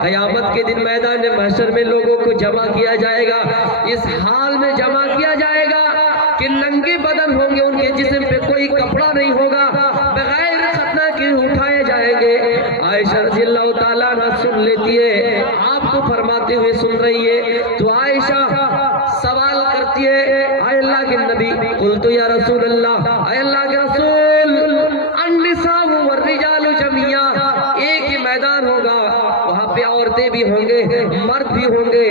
قیامت کے دن میدان محشر میں لوگوں کو جمع کیا جائے گا، اس حال میں جمع کیا جائے گا کہ ننگے بدن ہوں گے، ان کے جسم پہ کوئی کپڑا نہیں ہوگا، بغیر ختنہ کے اٹھائے جائیں گے۔ عائشہ رضی اللہ تعالیٰ عنہ سن لیتی ہے، آپ کو فرماتے ہوئے سن رہی ہے، تو عائشہ سوال کرتی ہے، اے اللہ کے نبی، قلت یا رسول اللہ، اے اللہ کے رسول، النساء والرجال جميعا، ایک ہی میدان ہوگا، وہاں پہ عورتیں بھی ہوں گے، مرد بھی ہوں گے،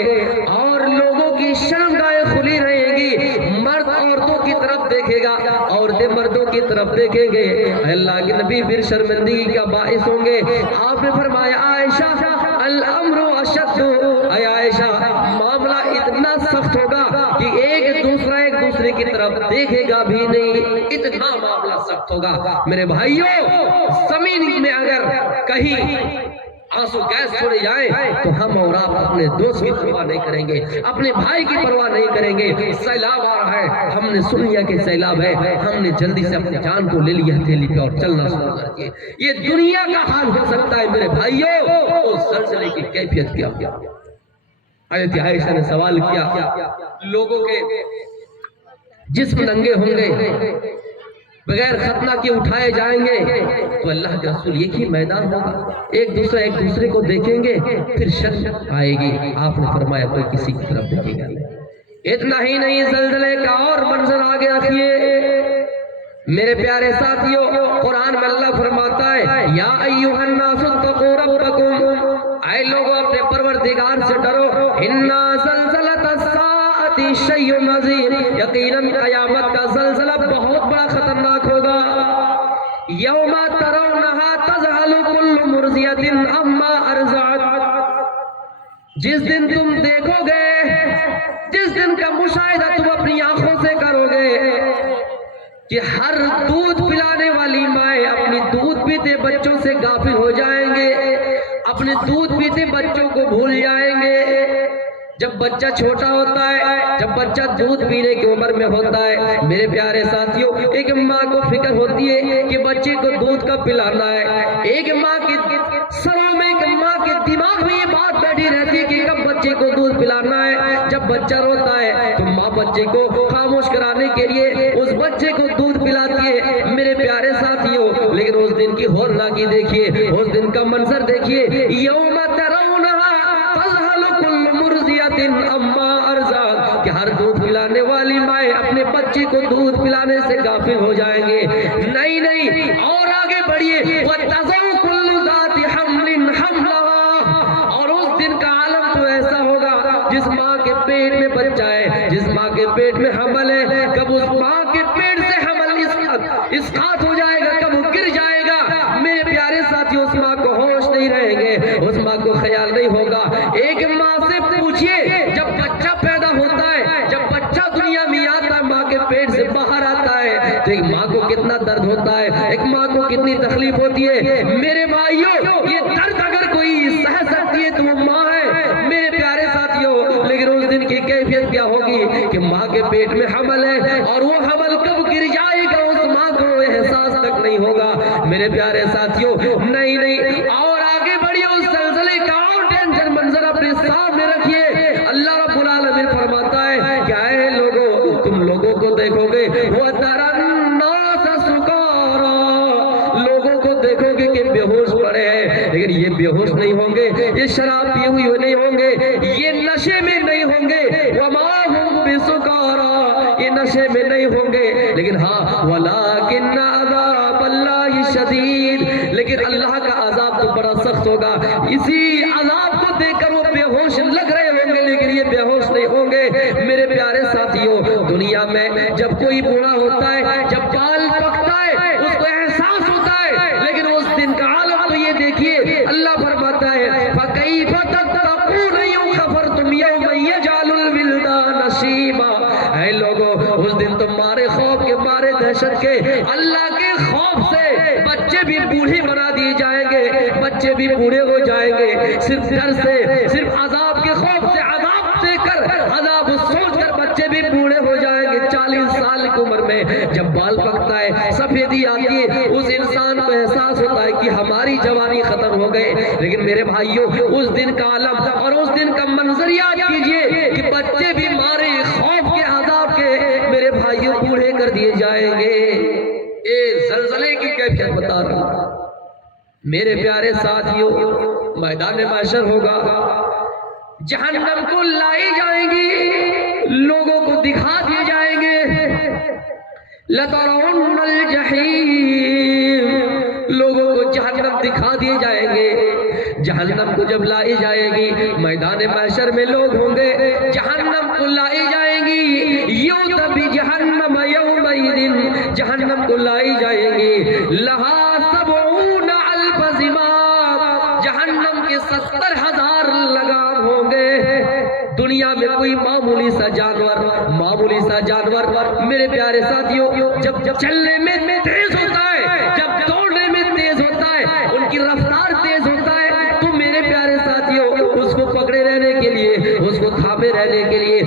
اور لوگوں کی شرمگاہیں کھلی رہیں گی، مرد عورتوں کی طرف دیکھے گا، عورتیں مردوں کی طرف دیکھیں گے، اللہ کے نبی پھر شرمندگی کا باعث ہوں گے۔ آپ نے فرمایا، عائشہ الامر اشد، اے عائشہ معاملہ اتنا سخت ہوگا کہ ایک دوسرے کی طرف دیکھے گا بھی نہیں، اتنا معاملہ سخت ہوگا۔ میرے بھائیوں، زمین میں اگر کہیں آنسو گیس چھوڑے جائیں تو ہم اور آپ اپنے دوست کی پرواہ نہیں کریں گے، اپنے بھائی کی پرواہ نہیں کریں گے۔ سیلاب آ رہا ہے، ہم نے سن لیا کہ سیلاب ہے، ہم نے جلدی سے اپنی جان کو لے لیا ہتھیلی پہ اور چلنا شروع کر دیا۔ یہ دنیا کا حال ہو سکتا ہے میرے بھائیوں، اس زلزلے کی کیفیت کیا کیا۔ حضرت عائشہ نے سوال کیا، لوگوں کے جسم ننگے ہوں گے، بغیر ختنہ کے اٹھائے جائیں گے، تو اللہ کے رسول ایک ہی میدان ہوگا، ایک دوسرے کو دیکھیں گے، پھر شک آئے گی۔ آپ نے فرمایا کوئی کسی کی طرف دیکھے گا نہیں۔ اتنا ہی نہیں، زلزلے کا اور منظر آگے رکھیے میرے پیارے ساتھیوں، قرآن میں اللہ فرماتا ہے، یا ایھا الناس اتقوا ربکم، اے لوگوں اپنے پروردگار سے ڈرو، انا زلزلۃ الساعۃ شیء عظیم، یقیناً قیامت کا زلزلہ بہت بڑا خطرناک ہوگا۔ یوم ترونہا تذہل کل مرضیۃ عما ارضعت، جس دن تم دیکھو گے، جس دن کا مشاہدہ تم اپنی آنکھوں سے کرو گے کہ ہر دودھ پلانے والی مائیں اپنی دودھ پیتے بچوں سے غافل ہو جائیں گے، اپنے دودھ پیتے بچوں کو بھول جائیں گے۔ جب بچہ چھوٹا ہوتا ہے، جب بچہ دودھ پینے کی عمر میں ہوتا ہے، میرے پیارے ساتھیوں، ایک ماں کو فکر ہوتی ہے کہ بچے کو دودھ کب پلانا ہے، ایک ماں کے سروں میں، ایک ماں کے دماغ میں یہ بات بیٹھی رہتی ہے کہ کب بچے کو دودھ پلانا ہے۔ جب بچہ روتا ہے تو ماں بچے کو خاموش کرانے کے لیے اس بچے کو دودھ پلاتی ہے، میرے پیارے ساتھیوں، لیکن اس دن کی ہولناکی دیکھیے، اس دن کا منظر دیکھیے، یوم ترونہا تذہل کل مرضیۃ عما ارضعت، کہ ہر دودھ پلانے والی مائیں اپنے بچے کو دودھ پلانے سے غافل ہو جائیں گے۔ نہیں، اور آگے بڑھیے، وَتَضَعُ كُلُّ ذَاتِ حَمْلٍ حَمْلَهَا، اور اس دن کا عالم تو ایسا ہوگا، جس ماں کے پیٹ میں بچہ ہے، جس ماں کے پیٹ میں حمل ہے، کب اس ماں کے پیٹ سے حمل اسقاط ہو جائے گا، کب وہ گر جائے گا، میرے پیارے ساتھیوں، اس ماں کو ہوش نہیں رہیں گے، اس ماں کو خیال نہیں ہوگا۔ ایک ماں سے پوچھئے، جب بچہ پیدا ہوتا ہے، جب بچہ دنیا میں آتا ہے، ماں کے پیٹ سے باہر آتا ہے، تو ایک ماں کو کتنا درد ہوتا ہے، ایک ماں کو کتنی تکلیف ہوتی ہے۔ میرے بھائیوں، یہ درد اگر کوئی سہ سکتی ہے تو وہ ماں ہے، میرے پیارے ساتھیوں، لیکن اس دن کی کیفیت کیا ہوگی کہ ماں کے پیٹ میں حمل ہے، اور وہ حمل کب گر جائے گا اس ماں کو احساس تک نہیں ہوگا۔ میرے پیارے ساتھیوں، نہیں، اور آگے بڑھیے، اس زلزلے کا اور ڈینجر منظر اپنے سامنے رکھیے۔ اللہ رب العالمین فرماتا ہے کہ اے لوگوں، تم لوگوں کو دیکھو گے، وَتَرَى النَّاسَ سُكَارَىٰ، لوگوں کو دیکھو گے کہ بے ہوش پڑے ہیں، لیکن یہ بے ہوش نہیں ہوں گے، یہ شراب پی ہوئی نہیں ہوں گے، یہ نشے میں نہیں ہوں گے، وَمَا هُمْ بِسُكَارَىٰ، یہ نشے میں نہیں ہوں گے، لیکن ہاں وَلَٰكِنَّ عَذَابَ اللَّهِ شَدِيدٌ، لیکن اللہ کا عذاب تو بڑا سخت ہوگا۔ اسی عذاب کو دیکھ کر وہ بے ہوش لگ رہے ہوں گے، لیکن یہ بے ہوش نہیں ہوں گے۔ میرے پیارے ساتھیوں، دنیا میں جب کوئی بوڑھا ہوتا ہے، جب بال پکتا ہے، اس کو احساس ہوتا ہے، لیکن اس دن کا عالم تو یہ دیکھیے، اللہ فرماتا ہے فَكَيْفَ تَتَّقُونَ إِن كَفَرْتُمْ يَوْمًا يَجْعَلُ الْوِلْدَانَ شِيبًا، اے لوگوں، اس دن تمہارے خوف کے مارے، دہشت کے، اللہ کے خوف سے بچے بھی بوڑھے بنا دیے جائیں گے، بچے بھی بوڑھے ہو جائیں گے، صرف ڈر سے، صرف عذاب کے خوف سے، عذاب دے کر، عذاب سوچ کر بچے بھی بوڑھے ہو جائیں گے۔ 40 سال کی عمر میں جب بال پکتا ہے، سفیدی آتی ہے، اس انسان کو احساس ہوتا ہے کہ ہماری جوانی ختم ہو گئے. لیکن میرے بھائیوں اس دن کا عالم اور اس دن کا منظر یاد کیجئے کہ بچے بھی مارے خوف کے عذاب کے میرے بھائیوں بوڑھے کر دیے جائیں گے. اے زلزلے کی کیفیت بتا رہا ہوں میرے پیارے ساتھیوں. میدان محشر ہوگا, جہنم کو لائی جائیں گی, لوگوں کو دکھا دیے جائیں گے. لَتَرَوْنَ الْجَحِيمَ, لوگوں کو جہنم دکھا دیے جائیں گے. جہنم کو جب لائی جائے گی میدان محشر میں لوگ ہوں گے, جہنم کو لائی جائیں گی. یُؤْتَ بِجَہَنَّمَ یَوْمَئِذٍ, جہنم کو لائی جائیں گی. لَهَا 70 أَلْفَ زِمَامٍ, جہنم کے 70,000 لگام ہوں گے. دنیا میں کوئی معمولی سا جانور میرے پیارے ساتھیوں جب چلنے میں تیز ہوتا ہے, جب دوڑنے میں تیز ہوتا ہے, ان کی رفتار تیز ہوتا ہے, تو میرے پیارے ساتھیوں اس کو پکڑے رہنے کے لیے, اس کو تھامے رہنے کے لیے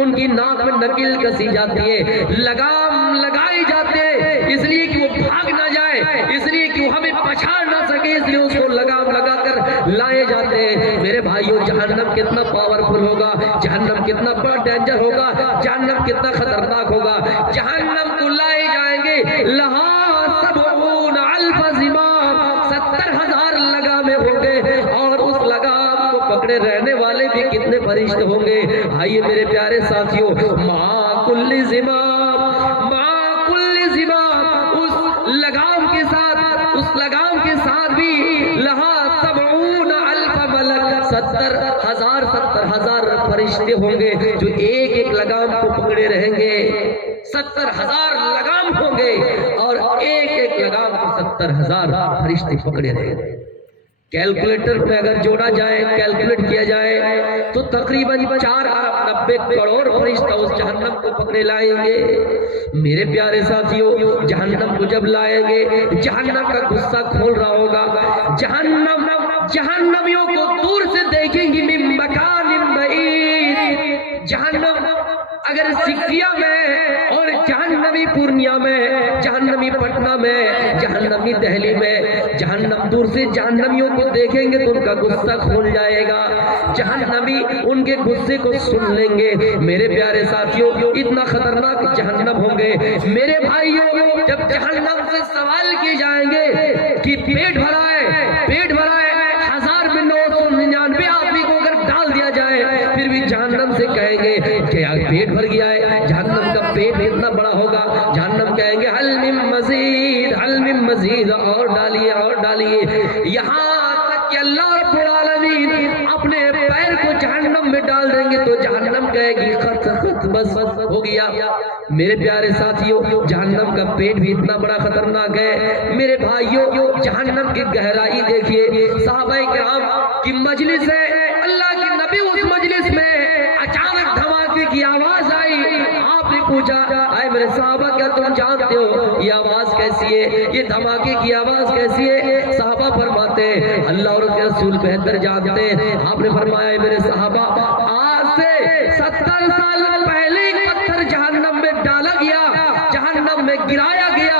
ان کی ناک میں نکیل کسی جاتی ہے, لگام لگائی جاتے ہیں, اس لیے کہ وہ بھاگ نہ جائے, اس لیے کہ وہ ہمیں پچھاڑ نہ سکے, اس لیے اس کو لگام لگا کر لائے جاتے ہیں. میرے بھائیوں جہنم کتنا پاورفل ہوگا, جہنم کتنا بڑا ڈینجر ہوگا, جہنم کتنا خطرناک ہوگا. جہنم کو لائے جائیں گے, لہا 70 ألف زمام, 70,000 لگامیں ہوں گے, اور اس لگام کو پکڑے رہنے والے بھی کتنے فرشتے ہوں گے. آئیے میرے پیارے ساتھیوں, مع کل زمام, اس لگام کے ساتھ بھی لہا 70 ألف ملک, 70,000 فرشتے ہوں گے جو ایک ایک لگام کو پکڑے رہیں گے. 70,000 لگام ہوں گے اور ایک ایک لگام کو 70,000 فرشتے پکڑے رہیں گے. کیلکولیٹر پہ اگر جوڑا جائے, کیلکولیٹ کیا جائے تو تقریباً 4 ارب 90 کروڑ فرشتہ اس جہنم کو پکڑے لائیں گے. میرے پیارے ساتھیوں جہنم کو جب لائیں گے, جہنم کا غصہ کھول رہا ہوگا. جہنمیوں کو دور سے دیکھیں گی من مکان بعید. جہنم اگر سکھیا میں اور جہنمی پورنیا میں, جہنمی پٹنہ میں, جہنمی دہلی میں, جہنم دور سے جہنمیوں کو دیکھیں گے تو ان کا غصہ کھول جائے گا. جہنمی ان کے غصے کو سن لیں گے. میرے پیارے ساتھیوں اتنا خطرناک جہنم ہوں گے. میرے بھائیوں جب جہنم سے سوال کیے جائیں گے کہ پیٹ بھرا ہے, 1000 میں 999 آدمی کو اگر ڈال دیا جائے پھر بھی جہنم سے کہیں گے کہ پیٹ بھر گیا ہے. جہنم کا پیٹ اتنا بڑا ہوگا, جہنم کہیں گے حل من مزید, اور ڈالیے. یہاں تک کہ اللہ رب العالمین اپنے پیر کو جہنم میں ڈال دیں گے تو جہنم کہے گی خط بس ہو گیا. میرے پیارے ساتھیوں جہنم کا پیٹ بھی اتنا بڑا خطرناک ہے. میرے بھائیوں جہنم کی گہرائی دیکھیے. صحابہ کرام کی مجلس ہے, اللہ کے نبی اس مجلس میں اچانک دھماکے کی آواز آئی. آپ نے پوچھا اے میرے صحابہ کیا تم جانتے ہو یہ آواز کیسی ہے, یہ دھماکے کی آواز کیسی ہے؟ صحابہ فرماتے ہیں اللہ اور اس کے رسول بہتر جانتے ہیں. آپ نے فرمایا میرے صحابہ آج سے 70 سال پہلے ایک پتھر جہنم میں ڈالا گیا, جہنم میں گرایا گیا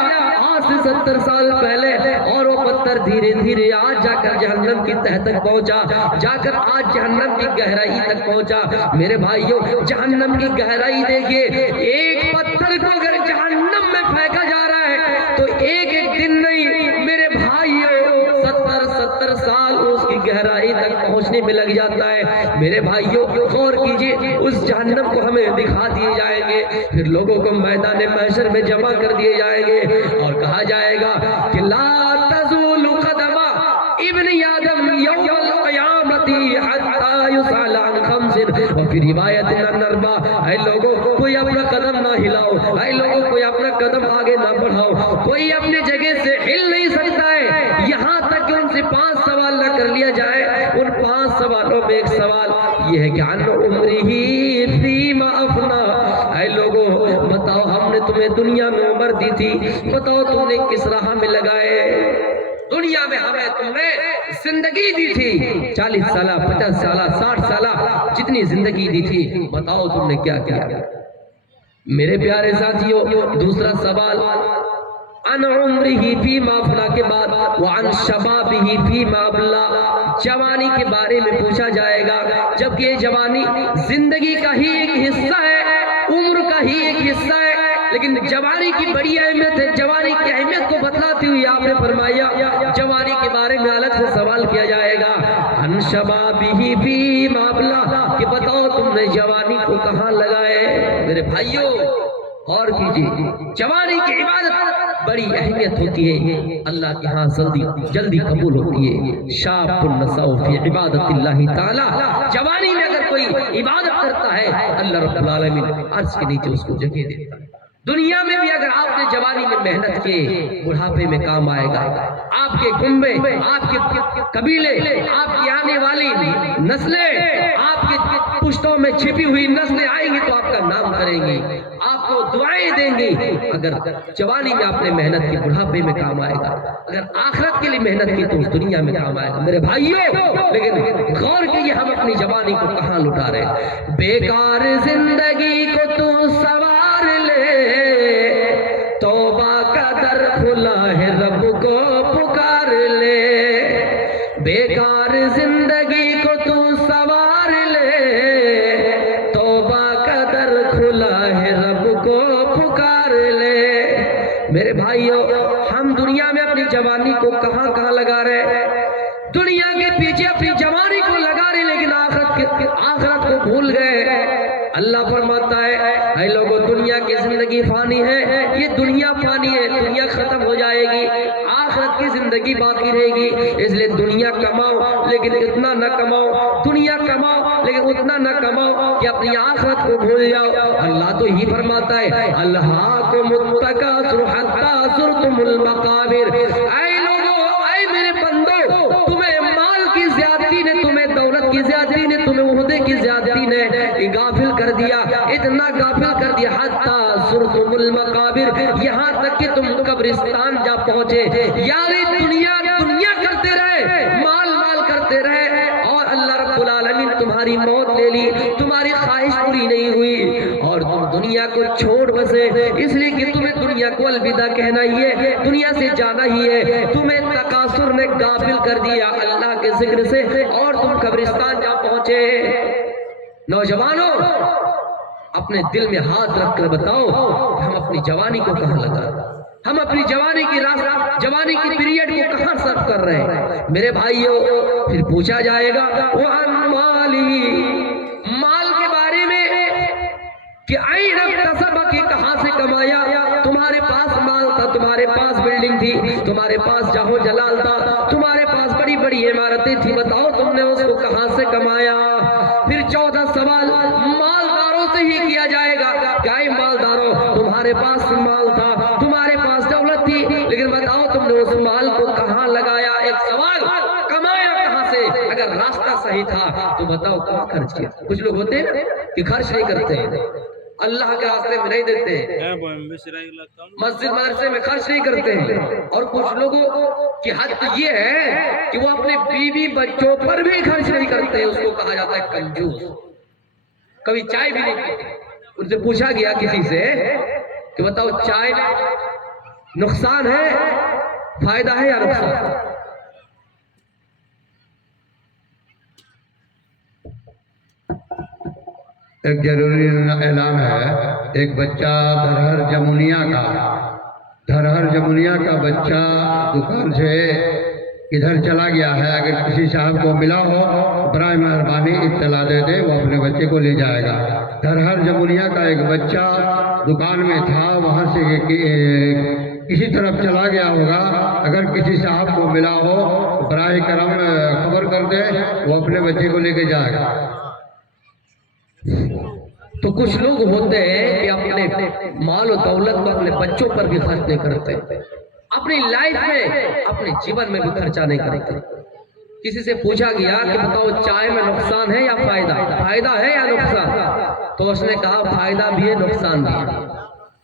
آج سے 70 سال پہلے, اور وہ پتھر دھیرے دھیرے آج جا کر جہنم کی تہ تک پہنچا, جا کر آج جہنم کی گہرائی تک پہنچا. میرے بھائیوں جہنم کی گہرائی دیکھیے. ایک پتھر کو اگر جہنم میں پھینکا جا رہا ہے تو ایک دن نہیں میرے بھائیوں 70 سال اس کی گہرائی تک پہنچنے میں لگ جاتا ہے. میرے بھائیوں غور کیجئے, اس جہنم کو ہمیں دکھا دیے جائیں گے, پھر لوگوں کو میدان محشر میں جمع کر دیے جائیں گے اور کہا جائے گا کہ لا تزول قدم ابن آدم یوم القیامت حتی یسأل عن خمس, وفی روایت ان اربع. اے لوگوں کوئی اپنا قدم نہ ہلاؤ, اے لوگوں کوئی اپنا قدم آگے نہ بڑھاؤ, کوئی اپنے جگہ سے ہل نہیں سکتا ہے یہاں تک کہ ان سے 5 سوال نہ کر لیا جائے. ان 5 سوالوں میں ایک سوال یہ ہے کہ عن عمرہ فیما افنا. اے لوگوں بتاؤ ہم نے تمہیں دنیا میں عمر دی تھی, بتاؤ تم نے کس راہ میں لگائے. دنیا میں ہمیں تم نے زندگی دی تھی, 40 سالہ 50 سالہ 60 سالہ جتنی زندگی دی تھی, بتاؤ تم نے کیا کیا. میرے پیارے ساتھیوں دوسرا سوال عن عمرہ فیما افنا کے بعد وعن شبابہ فیما ابلا، جوانی کے بارے میں پوچھا جائے گا، جبکہ یہ جوانی زندگی کا ہی ایک حصہ ہے، عمر کا ہی ایک حصہ ہے، لیکن جوانی کی بڑی اہمیت ہے۔ جوانی کی اہمیت کو بتلاتی ہوئی آپ نے فرمایا جوانی کے بارے میں الگ سے سوال کیا جائے گا، عن شبابہ فیما ابلا، کہ بتاؤ تم نے جوانی کو کہاں لگائے؟ میرے بھائیوں غور کیجیے، جوانی کی عبادت بڑی اہمیت ہوتی ہے، اللہ کے ہاں جلدی قبول ہوتی ہے۔ شاب النساء فی عبادت اللہ تعالی، جوانی میں اگر کوئی عبادت کرتا ہے اللہ رب العالمین عرش کے نیچے اس کو جگہ دیتا ہے۔ دنیا میں بھی اگر آپ نے جوانی میں محنت کی، بڑھاپے میں کام آئے گا۔ آپ کے کنبے، آپ کے قبیلے، آپ کی آنے والی نسلیں، آپ کے پشتوں میں چھپی ہوئی نسلیں آئیں گی تو آپ کا نام کریں گی، آپ کو دعائیں دیں گی۔ اگر جوانی میں آپ نے محنت کی، بڑھاپے میں کام آئے گا۔ اگر آخرت کے لیے محنت کی تو اس دنیا میں کام آئے گا۔ میرے بھائیوں لیکن غور کیجئے ہم اپنی جوانی کو کہاں لٹا رہے ہیں۔ بیکار زندگی کو تو سوار لے، توبہ کا در کھلا ہے رب کو پکار لے، بیکار زندگی کو تو سوار لے، توبہ کا در کھلا ہے رب کو پکار لے۔ میرے بھائیوں ہم دنیا میں اپنی جوانی کو کہاں لگا رہے ہیں؟ دنیا کے پیچھے اپنی جوانی کو لگا رہے لیکن آخرت کو بھول گئے۔ اللہ فرماتا ہے اے لوگوں دنیا کی زندگی فانی ہے، یہ دنیا فانی ہے، دنیا ختم ہو جائے گی، آخرت کی زندگی باقی رہے گی، اس لیے دنیا کماؤ لیکن اتنا نہ کماؤ، دنیا کماؤ لیکن اتنا نہ کماؤ کہ اپنی آخرت کو بھول جاؤ۔ اللہ تو ہی فرماتا ہے الہاکم التکاثر حتی زرتم المقابر، اے لوگوں اے میرے بندو، تمہیں مال کی زیادتی نے، تمہیں دولت کی زیادتی نے، تمہیں عہدے کی زیادتی نے غافل کر دیا، اتنا غافل کر دیا حتی زرتم المقابر، یہاں تک کہ تم قبرستان جا پہنچے۔ یعنی دنیا کرتے رہے، مال کرتے رہے، اور اللہ رب العالمین تمہاری موت لے لی، تمہاری خواہش پوری نہیں ہوئی اور تم دنیا کو چھوڑ بسے، اس لیے کہ تمہیں دنیا کو الوداع کہنا ہی ہے، دنیا سے جانا ہی ہے۔ تمہیں تکاثر نے غافل کر دیا اللہ کے ذکر سے اور تم قبرستان جا پہنچے۔ نوجوانوں اپنے دل میں ہاتھ رکھ کر بتاؤ ہم اپنی جوانی کو کہاں لگا رہے ہیں؟ ہم اپنی جوانی کی پیریڈ کو کہاں صرف کر رہے ہیں؟ میرے بھائیوں پھر پوچھا جائے گا وَعَنْ مَالِهِ، مال کے بارے میں کہ اَيْنَ اكْتَسَبَ، کہ کہاں سے کمایا؟ تمہارے پاس مال تھا، تمہارے پاس بلڈنگ تھی، تمہارے پاس جاہو جلال تھا، تمہارے پاس بڑی بڑی عمارتیں تھی، بتاؤ تم نے اس کو کہاں سے کمایا؟ پھر چوتھا سوال مالداروں سے ہی کیا جائے گا کہ اے مالداروں تمہارے پاس مال تھا، تمہارے پاس دولت تھی، لیکن بتاؤ تم نے اس مال کو کہاں لگایا؟ ایک سوال کمایا کہاں سے؟ اگر راستہ صحیح تھا تو بتاؤ کہاں خرچ کیا؟ کچھ لوگ ہوتے ہیں کہ خرچ نہیں کرتے ہیں، اللہ کے راستے میں نہیں دیتے ہیں، مسجد مدرسے میں خرچ نہیں کرتے ہیں، اور کچھ لوگوں کی حد یہ ہے کہ وہ اپنے بیوی بچوں پر بھی خرچ نہیں کرتے ہیں، اس کو کہا جاتا ہے کنجوس۔ کبھی چائے بھی نہیں پیتے۔ ان سے پوچھا گیا کسی سے کہ بتاؤ چائے نقصان ہے، فائدہ ہے یا نقصان؟ ایک ضروری اعلان ہے، ایک بچہ دھرہر جمونیا کا بچہ دکان سے ادھر چلا گیا ہے، اگر کسی صاحب کو ملا ہو برائے مہربانی اطلاع دے دے، وہ اپنے بچے کو لے جائے گا۔ دھرہر جمونیا کا ایک بچہ دکان میں تھا، وہاں سے کسی طرف چلا گیا ہوگا، اگر کسی صاحب کو ملا ہو براہ کرم خبر کر دے، وہ اپنے بچے کو لے کے جائے گا۔ تو کچھ لوگ ہوتے ہیں کہ اپنے مال و دولت کو اپنے بچوں پر بھی خرچ نہیں کرتے، اپنی لائف میں اپنے جیون میں بھی خرچہ نہیں کرتے۔ کسی سے پوچھا گیا کہ بتاؤ چائے میں نقصان ہے یا فائدہ ہے یا نقصان؟ تو اس نے کہا فائدہ بھی ہے نقصان بھی ہے۔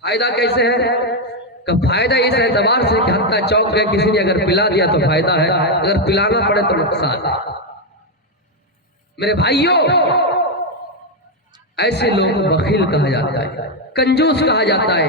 فائدہ کیسے ہے؟ کہ فائدہ اس اعتبار سے کہ حتیٰ چوک گئے کسی نے اگر پلا دیا تو فائدہ ہے، اگر پلانا پڑے تو نقصان ہے۔ میرے بھائیوں ایسے لوگ بخیل کہا جاتا ہے، کنجوس کہا جاتا ہے۔